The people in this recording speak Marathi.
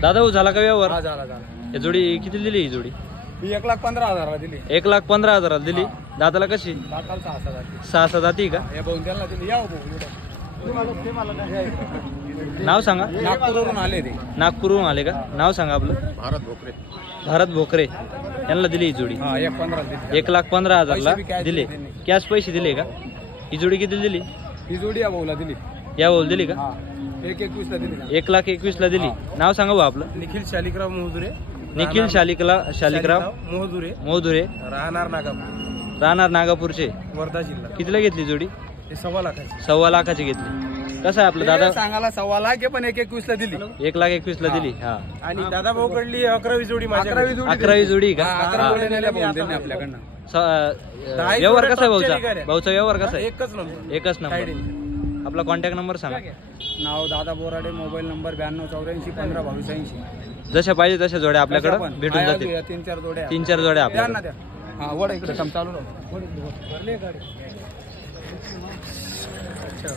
दादा हो झाला का व्यवहार? हा झाला झाला. ही जोडी किती दिली? ही जोडी ही 1,15,000 दिली. 1,15,000 दिली. दादाला कशी? दाताला 6 जाती. 6 जाती का? या भाऊन त्याला दिली. या भाऊ नाव सांगा. नागपूरवरून आले ते. नागपूरहून आले का? नाव सांगा आपलं. भारत भोकरे. भारत भोकरे यांना दिली ही जोडी. हा 1,15,000 दिली. 1,15,000 दिले. कॅश पैसे दिले का? ही जोडी किती दिली? ही जोडी या भाऊला दिली. या भाऊ दिली का? 1,21,000 ला दिली. 1,21,000 दिली. नाव सांगा भाऊ आपलं. निखिल शालिकराव मोहदुरे. निखिल शालिकराव मोहदुरे राहणार नागापूरचे. वर्धा जिल्हा. कितीला घेतली जोडी? 1.25 लाखाची. 1.25 लाखाची घेतली. कसं आहे आपलं दादा? सांगायला 1.25 लाख आहे पण 1,21,000 ला दिली. 1,21,000 दिली. हा आणि दादा भाऊ कडली 11वी जोडी. 11वी जोडी का? 11 जोडी नेल्या भाऊंनी आपल्याकडनं. व्यवहार कसा आहे भाऊचा? भाऊचा व्यवहार कसा आहे? एकच नंबर. आपला कॉन्टॅक्ट नंबर सांगा. नाव दादा बोराडे. Mobile number 9284 152280. जशा पाहिजे तशा जोड्या आपल्याकडे भेटून जातील. 3-4 जोड्या. 3-4 जोड्या आपल्याकडे. हा वड इकडे काम चालू राहू. अच्छा.